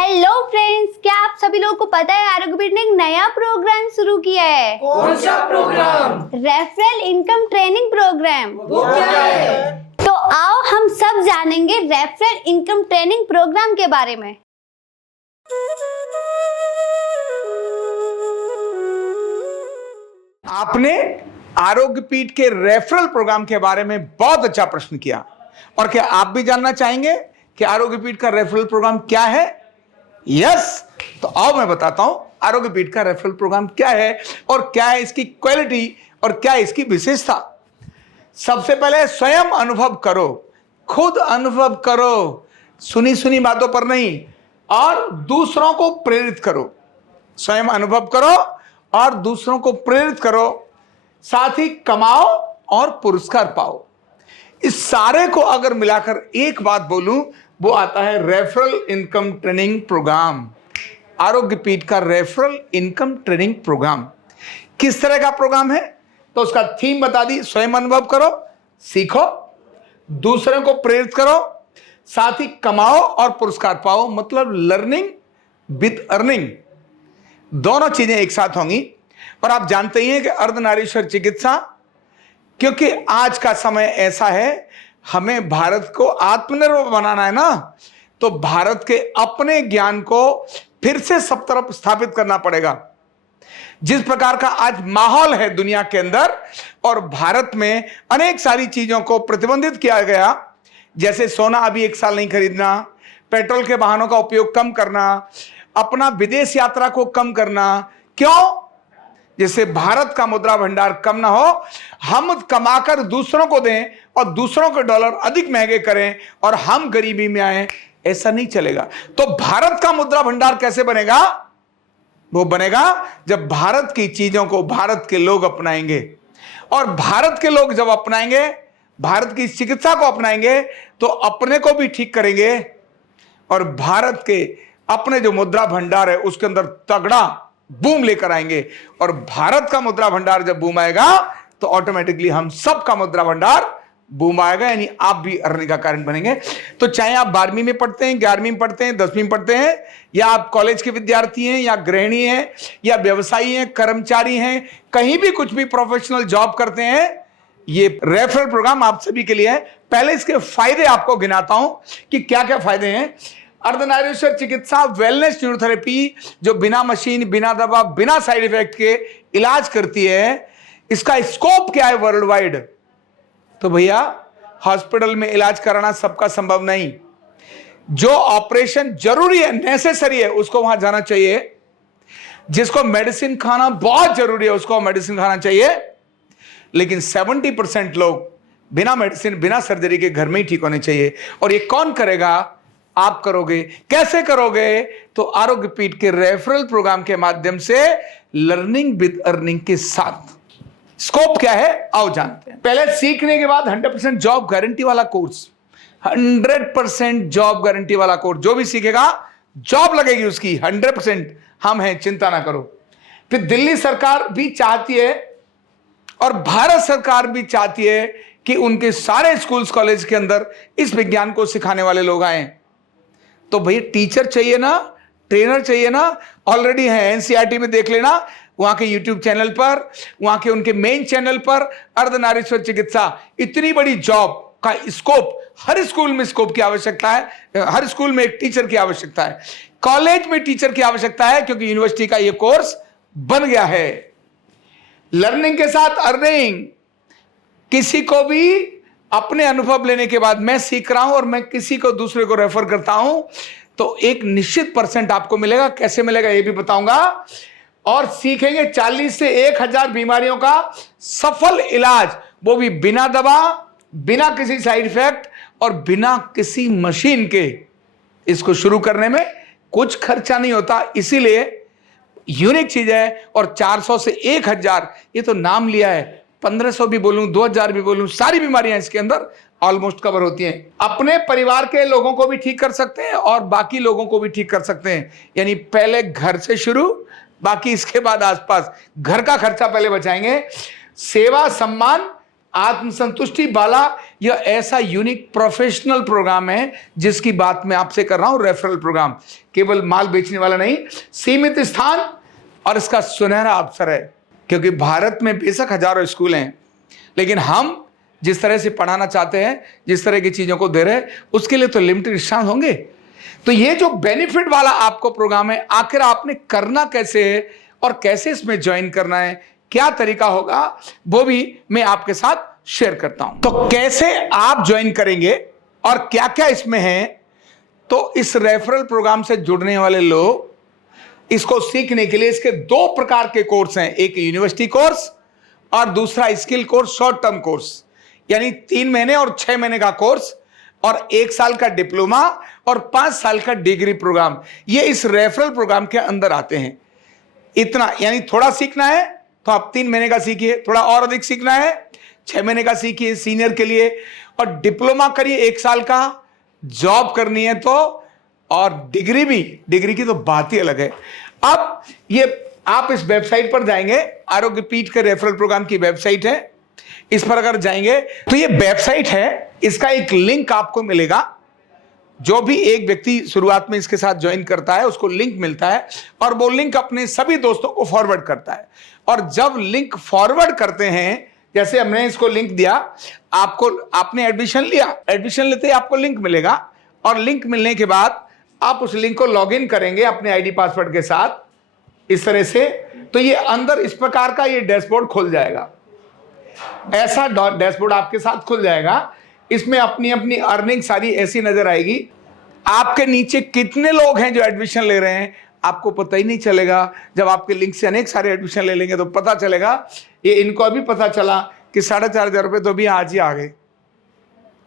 Hello friends, क्या आप सभी लोगों को पता है आरोग्यपीठ ने एक नया प्रोग्राम शुरू किया है। कौन सा program? Referral income training program. वो क्या है? तो आओ हम सब जानेंगे रेफरल इनकम ट्रेनिंग प्रोग्राम के बारे में। आपने आरोग्यपीठ के रेफरल प्रोग्राम के बारे में बहुत अच्छा प्रश्न किया। और क्या आप भी जानना चाहेंगे कि आरोग्यपीठ का रेफरल प्रोग्राम क्या है? यस, तो आओ मैं बताता हूं आरोग्यपीठ का रेफरल प्रोग्राम क्या है और क्या है इसकी क्वालिटी और क्या है इसकी विशेषता। सबसे पहले स्वयं अनुभव करो, खुद अनुभव करो, सुनी सुनी बातों पर नहीं, और दूसरों को प्रेरित करो। स्वयं अनुभव करो और दूसरों को प्रेरित करो, साथ ही कमाओ और पुरस्कार पाओ। इस सारे को अगर मिलाकर एक बात बोलूं, वो आता है रेफरल इनकम ट्रेनिंग प्रोग्राम। आरोग्यपीठ का रेफरल इनकम ट्रेनिंग प्रोग्राम किस तरह का प्रोग्राम है? तो उसका थीम बता दी, स्वयं अनुभव करो, सीखो, दूसरों को प्रेरित करो, साथ ही कमाओ और पुरस्कार पाओ। मतलब लर्निंग विद अर्निंग, दोनों चीजें एक साथ होंगी। और आप जानते ही हैं कि अर्धनारीश्वर चिकित्सा, क्योंकि आज का समय ऐसा है, हमें भारत को आत्मनिर्भर बनाना है ना, तो भारत के अपने ज्ञान को फिर से सब तरफ स्थापित करना पड़ेगा। जिस प्रकार का आज माहौल है दुनिया के अंदर और भारत में अनेक सारी चीजों को प्रतिबंधित किया गया, जैसे सोना अभी 1 साल नहीं खरीदना, पेट्रोल के वाहनों का उपयोग कम करना, अपना विदेश यात्रा को कम करना। क्यों? जिससे भारत का मुद्रा भंडार कम ना हो, हम कमाकर दूसरों को दें और दूसरों के डॉलर अधिक महंगे करें और हम गरीबी में आए, ऐसा नहीं चलेगा। तो भारत का मुद्रा भंडार कैसे बनेगा? वो बनेगा जब भारत की चीजों को भारत के लोग अपनाएंगे, और भारत के लोग जब अपनाएंगे, भारत की चिकित्सा को अपनाएंगे, तो अपने को भी ठीक करेंगे और भारत के अपने जो मुद्रा भंडार है उसके अंदर तगड़ा बूम लेकर आएंगे। और भारत का मुद्रा भंडार जब बूम आएगा तो ऑटोमेटिकली हम सब का मुद्रा भंडार बूम आएगा, यानी आप भी अर्निंग का कारण बनेंगे। तो चाहे आप 12वीं में पढ़ते हैं, 11वीं में पढ़ते हैं, 10वीं में पढ़ते हैं, या आप कॉलेज के विद्यार्थी हैं, या गृहिणी हैं, या व्यवसायी हैं, कर्मचारी हैं, कहीं भी कुछ भी प्रोफेशनल जॉब करते हैं, ये रेफरल प्रोग्राम आप सभी के लिए है। पहले इसके फायदे आपको गिनाता हूं कि क्या क्या फायदे हैं। अर्धनारीश्वर चिकित्सा वेलनेस न्यूरोथेरेपी, जो बिना मशीन, बिना दवा, बिना साइड इफेक्ट के इलाज करती है, इसका स्कोप क्या है वर्ल्ड वाइड? तो भैया, हॉस्पिटल में इलाज कराना सबका संभव नहीं। जो ऑपरेशन जरूरी है, नेसेसरी है, उसको वहां जाना चाहिए। जिसको मेडिसिन खाना बहुत जरूरी है, उसको मेडिसिन खाना चाहिए। लेकिन 70% लोग बिना मेडिसिन, बिना सर्जरी के घर में ही ठीक होने चाहिए। और ये कौन करेगा? आप करोगे। कैसे करोगे? तो आरोग्यपीठ के रेफरल प्रोग्राम के माध्यम से, लर्निंग विद अर्निंग के साथ। स्कोप क्या है आओ जानते हैं। पहले सीखने के बाद 100% जॉब गारंटी वाला कोर्स, 100% जॉब गारंटी वाला कोर्स। जो भी सीखेगा जॉब लगेगी उसकी 100%, हम हैं, चिंता ना करो। फिर दिल्ली सरकार भी चाहती है और भारत सरकार भी चाहती है कि उनके सारे स्कूल्स कॉलेज के अंदर इस विज्ञान को सिखाने वाले लोग आए। तो भैया टीचर चाहिए ना, ट्रेनर चाहिए ना, ऑलरेडी है। एनसीईआरटी में देख लेना, वहां के यूट्यूब चैनल पर, वहां के उनके मेन चैनल पर, अर्धनारीश्वर चिकित्सा। इतनी बड़ी जॉब का स्कोप, हर स्कूल में स्कोप की आवश्यकता है, हर स्कूल में एक टीचर की आवश्यकता है, कॉलेज में टीचर की आवश्यकता है, क्योंकि यूनिवर्सिटी का यह कोर्स बन गया है। लर्निंग के साथ अर्निंग। किसी को भी अपने अनुभव लेने के बाद, मैं सीख रहा हूं और मैं किसी को दूसरे को रेफर करता हूं, तो एक निश्चित % आपको मिलेगा। कैसे मिलेगा ये भी बताऊंगा। और सीखेंगे 40 से 1000 बीमारियों का सफल इलाज, वो भी बिना दवा, बिना किसी साइड इफेक्ट और बिना किसी मशीन के। इसको शुरू करने में कुछ खर्चा नहीं होता, इसीलिए यूनिक चीज है। और 400 से 1000, ये तो नाम लिया है, 1500 भी बोलूं, 2000 भी बोलूं, सारी बीमारियां इसके अंदर ऑलमोस्ट कवर होती हैं। अपने परिवार के लोगों को भी ठीक कर सकते हैं और बाकी लोगों को भी ठीक कर सकते हैं। यानी पहले घर से शुरू, बाकी इसके बाद आसपास। घर का खर्चा पहले बचाएंगे। सेवा, सम्मान आत्मसंतुष्टि वाला यह ऐसा यूनिक प्रोफेशनल प्रोग्राम है जिसकी बात मैं आपसे कर रहा हूं। रेफरल प्रोग्राम केवल माल बेचने वाला नहीं, सीमित स्थान और इसका सुनहरा अवसर है, क्योंकि भारत में बेशक हजारों स्कूल हैं, लेकिन हम जिस तरह से पढ़ाना चाहते हैं, जिस तरह की चीजों को दे रहे हैं, उसके लिए तो लिमिटेड स्थान होंगे। तो ये जो बेनिफिट वाला आपको प्रोग्राम है, आखिर आपने करना कैसे है और कैसे इसमें ज्वाइन करना है, क्या तरीका होगा, वो भी मैं आपके साथ शेयर करता हूं। तो कैसे आप ज्वाइन करेंगे और क्या क्या इसमें है, तो इस रेफरल प्रोग्राम से जुड़ने वाले लोग इसको सीखने के लिए इसके दो प्रकार के कोर्स हैं, एक यूनिवर्सिटी कोर्स और दूसरा skill course, short term course, यानी 3 महीने और 6 महीने का कोर्स, और 1 साल का डिप्लोमा और 5 साल का डिग्री प्रोग्राम। ये इस रेफरल प्रोग्राम के अंदर आते हैं। इतना, यानी थोड़ा सीखना है तो आप 3 महीने का सीखिए, थोड़ा और अधिक सीखना है 6 महीने का सीखिए सीनियर के लिए, और डिप्लोमा करिए 1 साल का, जॉब करनी है तो, और डिग्री भी, डिग्री की तो बात ही अलग है। अब ये आप इस वेबसाइट पर जाएंगे, आरोग्य पीठ के रेफरल प्रोग्राम की वेबसाइट है, इस पर अगर जाएंगे तो ये वेबसाइट है, इसका एक लिंक आपको मिलेगा। जो भी एक व्यक्ति शुरुआत में इसके साथ ज्वाइन करता है उसको लिंक मिलता है, और वो लिंक अपने सभी दोस्तों को फॉरवर्ड करता है। और जब लिंक फॉरवर्ड करते हैं, जैसे हमने इसको लिंक दिया, आपने एडमिशन लिया, एडमिशन लेते ही आपको लिंक मिलेगा, और लिंक मिलने के बाद आप उस लिंक को लॉगिन करेंगे अपने आईडी पासवर्ड के साथ इस तरह से। तो ये अंदर इस प्रकार का ये डैशबोर्ड खुल जाएगा, ऐसा डैशबोर्ड आपके साथ खुल जाएगा। इसमें अपनी अपनी अर्निंग सारी ऐसी नजर आएगी। आपके नीचे कितने लोग हैं जो एडमिशन ले रहे हैं आपको पता ही नहीं चलेगा। जब आपके लिंक से अनेक सारे एडमिशन ले लेंगे तो पता चलेगा। ये इनको अभी पता चला कि 4,500 रुपये तो भी आज ही आ गए,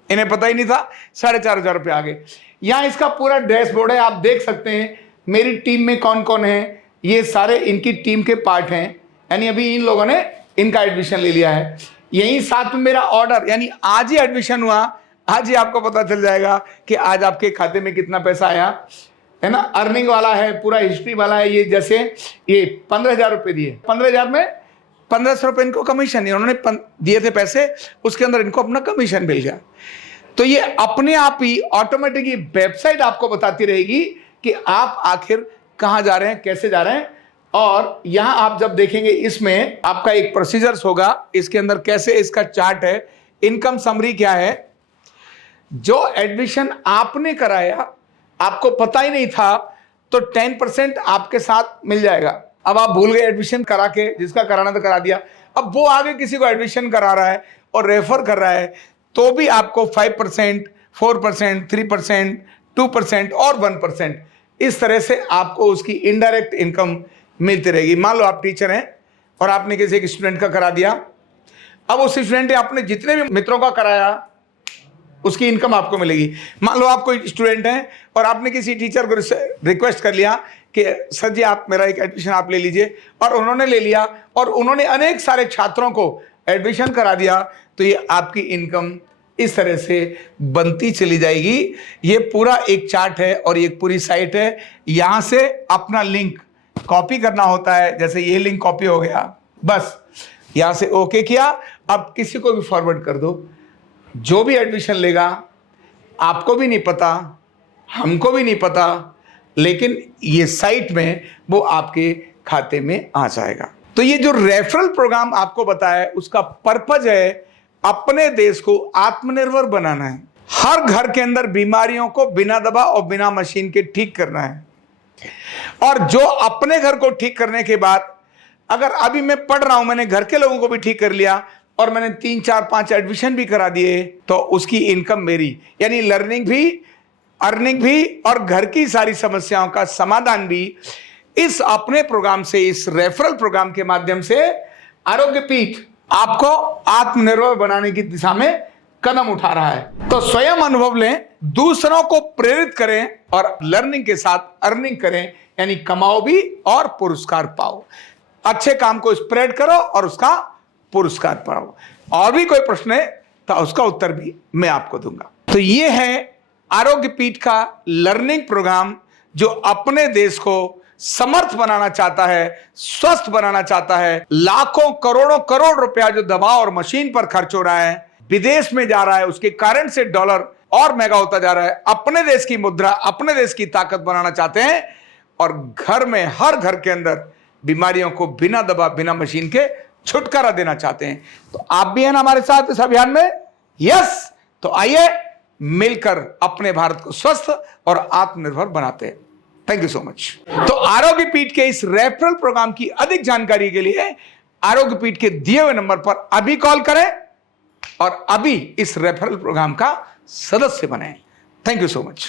इन्हें पता ही नहीं था 4,500 रुपये आ गए। यहाँ इसका पूरा डैशबोर्ड है, आप देख सकते हैं मेरी टीम में कौन कौन है, ये सारे इनकी टीम के पार्ट हैं, यानी अभी इन लोगों ने इनका एडमिशन ले लिया है। यही साथ में मेरा ऑर्डर, यानी आज ही एडमिशन हुआ, आज ही आपको पता चल जाएगा कि आज आपके खाते में कितना पैसा आया, है ना। अर्निंग वाला है, पूरा हिस्ट्री वाला है। ये जैसे ये 15,000 रुपये दिए, 15,000 में 1,500 रुपये इनको कमीशन, उन्होंने दिए थे पैसे, उसके अंदर इनको अपना कमीशन मिल गया। तो ये अपने आप ही ऑटोमेटिक वेबसाइट आपको बताती रहेगी कि आप आखिर कहाँ जा रहे हैं, कैसे जा रहे हैं। और यहां आप जब देखेंगे इसमें आपका एक प्रोसीजर्स होगा, इसके अंदर कैसे इसका चार्ट है, इनकम समरी क्या है। जो एडमिशन आपने कराया आपको पता ही नहीं था तो 10% आपके साथ मिल जाएगा। अब आप भूल गए एडमिशन करा के, जिसका कराना तो करा दिया, अब वो आगे किसी को एडमिशन करा रहा है और रेफर कर रहा है, तो भी आपको 5%, 4%, 3%, 2% और 1%, इस तरह से आपको उसकी इनडायरेक्ट इनकम मिलती रहेगी। मान लो आप टीचर हैं और आपने किसी एक स्टूडेंट का करा दिया, अब उस स्टूडेंट ने अपने जितने भी मित्रों का कराया उसकी इनकम आपको मिलेगी। मान लो आप कोई स्टूडेंट हैं और आपने किसी टीचर को रिक्वेस्ट कर लिया कि सर जी आप मेरा एक एडमिशन आप ले लीजिए, और उन्होंने ले लिया और उन्होंने अनेक सारे छात्रों को एडमिशन करा दिया, तो ये आपकी इनकम इस तरह से बनती चली जाएगी। ये पूरा एक चार्ट है और एक पूरी साइट है। यहाँ से अपना लिंक कॉपी करना होता है, जैसे ये लिंक कॉपी हो गया, बस यहाँ से ओके किया, अब किसी को भी फॉरवर्ड कर दो। जो भी एडमिशन लेगा आपको भी नहीं पता, हमको भी नहीं पता, लेकिन ये साइट में वो आपके खाते में आ जाएगा। तो ये जो रेफरल प्रोग्राम आपको बताया है उसका पर्पज है अपने देश को आत्मनिर्भर बनाना है। हर घर के अंदर बीमारियों को बिना दवा और बिना मशीन के ठीक करना है, और जो अपने घर को ठीक करने के बाद, अगर अभी मैं पढ़ रहा हूं, मैंने घर के लोगों को भी ठीक कर लिया और मैंने 3, 4, 5 एडमिशन भी करा दिए, तो उसकी इनकम मेरी, यानी लर्निंग भी, अर्निंग भी और घर की सारी समस्याओं का समाधान भी इस अपने प्रोग्राम से, इस रेफरल प्रोग्राम के माध्यम से आरोग्य पीठ आपको आत्मनिर्भर बनाने की दिशा में कदम उठा रहा है। तो स्वयं अनुभव लें, दूसरों को प्रेरित करें और लर्निंग के साथ अर्निंग करें, यानी कमाओ भी और पुरस्कार पाओ। अच्छे काम को स्प्रेड करो और उसका पुरस्कार पाओ। और भी कोई प्रश्न है तो उसका उत्तर भी मैं आपको दूंगा। तो ये है आरोग्य पीठ का लर्निंग प्रोग्राम जो अपने देश को समर्थ बनाना चाहता है, स्वस्थ बनाना चाहता है, लाखों करोड़ों करोड़ रुपया जो दवा और मशीन पर खर्च हो रहा है, विदेश में जा रहा है, उसके कारण से डॉलर और महंगा होता जा रहा है। अपने देश की मुद्रा, अपने देश की ताकत बनाना चाहते हैं और घर में, हर घर के अंदर बीमारियों को बिना दवा, बिना मशीन के छुटकारा देना चाहते हैं। तो आप भी हैं ना हमारे साथ इस अभियान में? यस। तो आइए मिलकर अपने भारत को स्वस्थ और आत्मनिर्भर बनाते हैं। Thank you so much. तो आरोग्य पीठ के इस रेफरल प्रोग्राम की अधिक जानकारी के लिए आरोग्य पीठ के दिए हुए नंबर पर अभी कॉल करें और अभी इस रेफरल प्रोग्राम का सदस्य बने। Thank you so much.